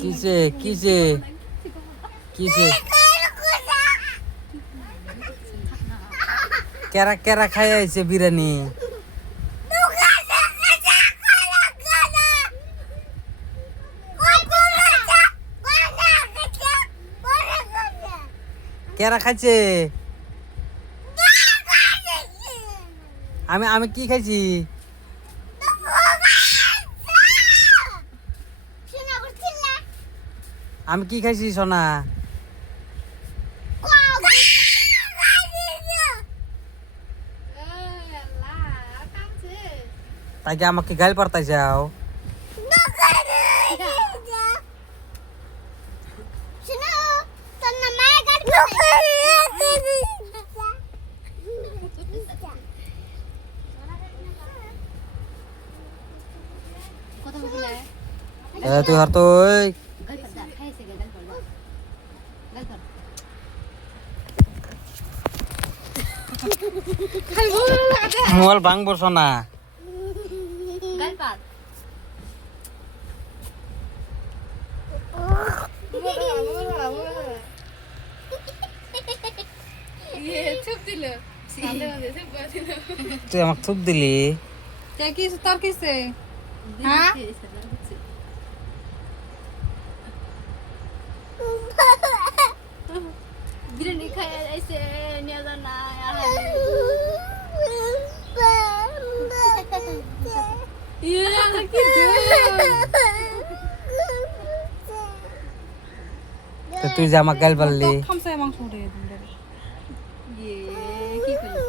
কিসে কিসে কিসে কেরা কেরা খাই আইছে বিরিয়ানি কেরা খাইছে আমি আমি কি খাইছি আমি কি খাইছি সোনা তাই কি আমাকে গাইল পারতাই যাও তুই হার তুই মোবাইল ভাঙবো সোনা তুই আমাকে থুপ দিলি তোর কিসে হ্যাঁ বিরিয়ানি খাই আইছে নিয়ে যা না তুই যে আমাকে গাইল পারলি খামসায় মাংস উঠে কি করলি